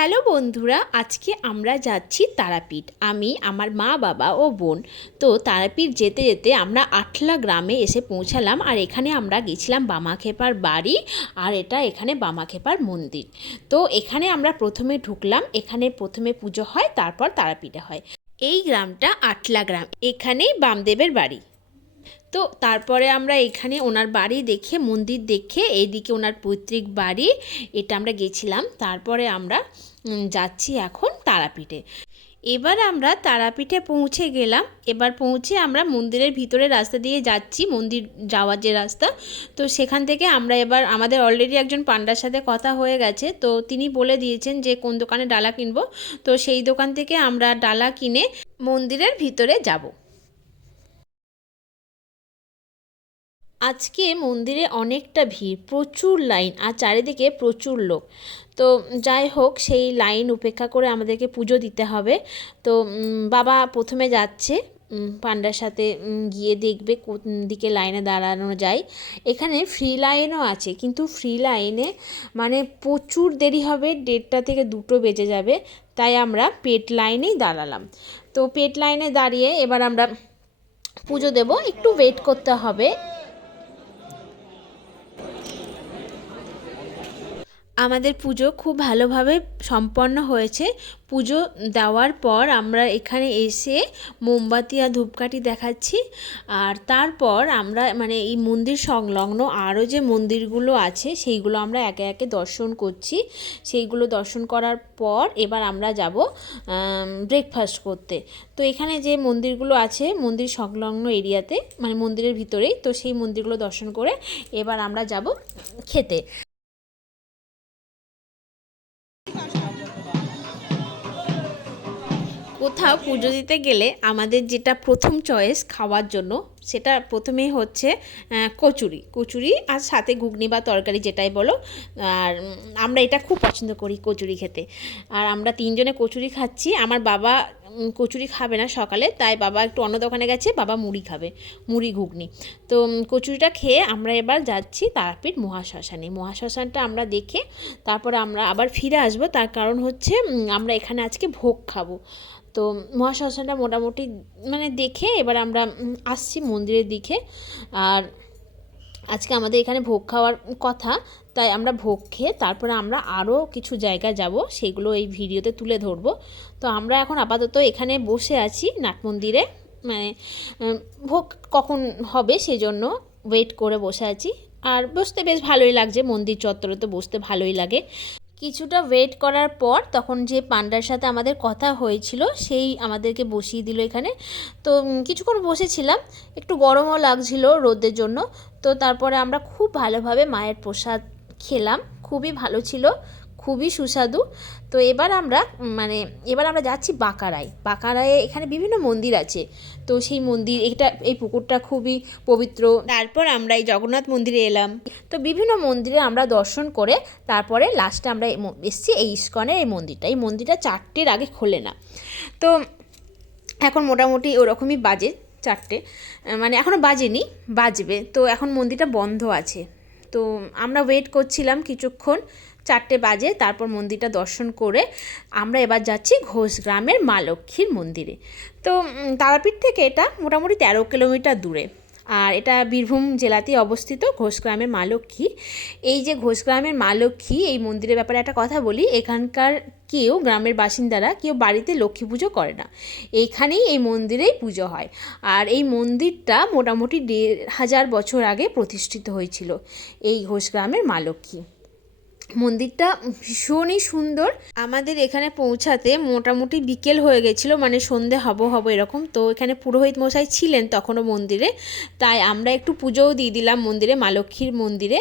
Hello বন্ধুরা, আজকে আমরা যাচ্ছি তারাপীঠ। আমি, আমার মা বাবা ও বোন। তো তারাপীঠ যেতে যেতে আমরা আটলা গ্রামে এসে পৌঁছালাম আর এখানে আমরা গেছিলাম বামাখেপার বাড়ি আর এটা এখানে বামাখেপার মন্দির। তো এখানে আমরা প্রথমে ঢুকলাম, এখানে প্রথমে পুজো হয়, তারপর তারাপীঠে হয়। এই গ্রামটা আটলা গ্রাম, এখানেই বামদেবের বাড়ি। তো তারপরে আমরা এখানে ওনার বাড়ি দেখে, মন্দির দেখে, এইদিকে ওনার পৈতৃক বাড়ি, এটা আমরা গেছিলাম। তারপরে আমরা যাচ্ছি এখন তারাপীঠে। এবার আমরা তারাপীঠে পৌঁছে গেলাম। এবার পৌঁছে আমরা মন্দিরের ভিতরে রাস্তা দিয়ে যাচ্ছি, মন্দির যাওয়ার যে রাস্তা। তো সেখান থেকে আমরা এবার, আমাদের অলরেডি একজন পান্ডার সাথে কথা হয়ে গেছে। তো তিনি বলে দিয়েছেন যে, কোন দোকানে ডালা কিনবো? তো সেই দোকান থেকে আমরা ডালা কিনে মন্দিরের ভিতরে যাব। আজকে মন্দিরে অনেকটা ভিড়, প্রচুর লাইন আর চারিদিকে প্রচুর লোক। তো যাই হোক, সেই লাইন উপেক্ষা করে আমাদেরকে পুজো দিতে হবে। তো বাবা প্রথমে যাচ্ছে পান্ডার সাথে গিয়ে দেখবে কোন দিকে লাইনে দাঁড়ানো যায়। এখানে ফ্রি লাইনও আছে, কিন্তু ফ্রি লাইনে মানে প্রচুর দেরি হবে, দেড়টা থেকে দুটো বেজে যাবে, তাই আমরা পেট লাইনেই দাঁড়ালাম। তো পেট লাইনে দাঁড়িয়ে এবার আমরা পুজো দেব, একটু ওয়েট করতে হবে। আমাদের পুজো খুব ভালোভাবে সম্পন্ন হয়েছে। পুজো দেওয়ার পর আমরা এখানে এসে মোমবাতি আর ধূপকাঠি দেখাচ্ছি। আর তারপর আমরা মানে এই মন্দির সংলগ্ন আরও যে মন্দিরগুলো আছে, সেইগুলো আমরা একে একে দর্শন করছি। সেইগুলো দর্শন করার পর এবার আমরা যাব ব্রেকফাস্ট করতে। তো এখানে যে মন্দিরগুলো আছে, মন্দির সংলগ্ন এরিয়াতে মানে মন্দিরের ভিতরেই, তো সেই মন্দিরগুলো দর্শন করে এবার আমরা যাব খেতে। কোথাও পুজো দিতে গেলে আমাদের যেটা প্রথম চয়েস খাওয়ার জন্য, সেটা প্রথমেই হচ্ছে কচুরি। কচুরি আর সাথে ঘুগনি বা তরকারি যেটাই বলো। আর আমরা এটা খুব পছন্দ করি কচুরি খেতে। আর আমরা তিনজনে কচুরি খাচ্ছি। আমার বাবা কচুরি খাবে না সকালে, তাই বাবা একটু অন্য দোকানে গেছে, বাবা মুড়ি খাবে, মুড়ি, ঘুগনি। তো কচুরিটা খেয়ে আমরা এবার যাচ্ছি তারাপীঠ মহাশ্মশানে। মহাশ্মশানটা আমরা দেখে তারপরে আমরা আবার ফিরে আসব। তার কারণ হচ্ছে আমরা এখানে আজকে ভোগ খাব। তো মহাশ্মশানটা মোটামুটি মানে দেখে এবার আমরা আসছি মন্দিরের দিকে। আর আজকে আমাদের এখানে ভোগ খাওয়ার কথা, তাই আমরা ভোগ খেয়ে তারপরে আমরা আরও কিছু জায়গা যাব, সেগুলো এই ভিডিওতে তুলে ধরবো। তো আমরা এখন আপাতত এখানে বসে আছি নাট মন্দিরে মানে ভোগ কখন হবে সেজন্য ওয়েট করে বসে আছি। আর বসতে বেশ ভালোই লাগছে, মন্দির চত্বরে তো বসতে ভালোই লাগে। কিছুটা ওয়েট করার পর তখন যে পান্ডার সাথে আমাদের কথা হয়েছিল, সেই আমাদেরকে বসিয়ে দিল এখানে। তো কিছুক্ষণ বসেছিলাম, একটু গরমও লাগছিল রোদের জন্য। তো তারপরে আমরা খুব ভালোভাবে মায়ের প্রসাদ খেলাম, খুবই ভালো ছিল। খুবই সুস্বাদু। তো এবার আমরা মানে এবার আমরা যাচ্ছি বাঁকারায়। বাঁকারায় এখানে বিভিন্ন মন্দির আছে। তো সেই মন্দির, এটা, এই পুকুরটা খুবই পবিত্র। তারপর আমরা এই জগন্নাথ মন্দিরে এলাম। তো বিভিন্ন মন্দিরে আমরা দর্শন করে তারপরে লাস্টে আমরা এসছি এই ইস্কনের এই মন্দিরটা। এই মন্দিরটা চারটের আগে খোলে না। তো এখন মোটামুটি ওরকমই বাজে চারটে। মানে এখনও বাজেনি, বাজবে। তো এখন মন্দিরটা বন্ধ আছে। তো আমরা ওয়েট করছিলাম কিছুক্ষণ। চারটে বাজে, তারপর মন্দিরটা দর্শন করে আমরা এবার যাচ্ছি ঘোষ গ্রামের মা লক্ষ্মীর মন্দিরে। তো তারাপীঠ থেকে এটা মোটামুটি তেরো কিলোমিটার দূরে। আর এটা বীরভূম জেলাতেই অবস্থিত ঘোষগ্রামের মা লক্ষ্মী। এই যে ঘোষগ্রামের মা লক্ষ্মী, এই মন্দিরের ব্যাপারে একটা কথা বলি, এখানকার কেউ, গ্রামের বাসিন্দারা কেউ বাড়িতে লক্ষ্মী পুজো করে না। এইখানেই এই মন্দিরেই পুজো হয়। আর এই মন্দিরটা মোটামুটি দেড় হাজার বছর আগে প্রতিষ্ঠিত হয়েছিল, এই ঘোষগ্রামের মা লক্ষ্মী। মন্দিরটা ভীষণই সুন্দর। আমাদের এখানে পৌঁছাতে মোটামুটি বিকেল হয়ে গেছিল মানে সন্ধে হব হব এরকম। তো এখানে পুরোহিত মশাই ছিলেন তখনও মন্দিরে। তাই আমরা একটু পুজোও দিয়ে দিলাম মন্দিরে, মা লক্ষ্মীর মন্দিরে।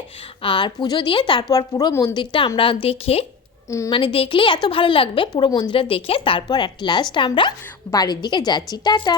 আর পুজো দিয়ে তারপর পুরো মন্দিরটা আমরা দেখে মানে দেখলেই এত ভালো লাগবে পুরো মন্দিরটা দেখে। তারপর অ্যাট লাস্ট আমরা বাড়ির দিকে যাচ্ছি। টাটা!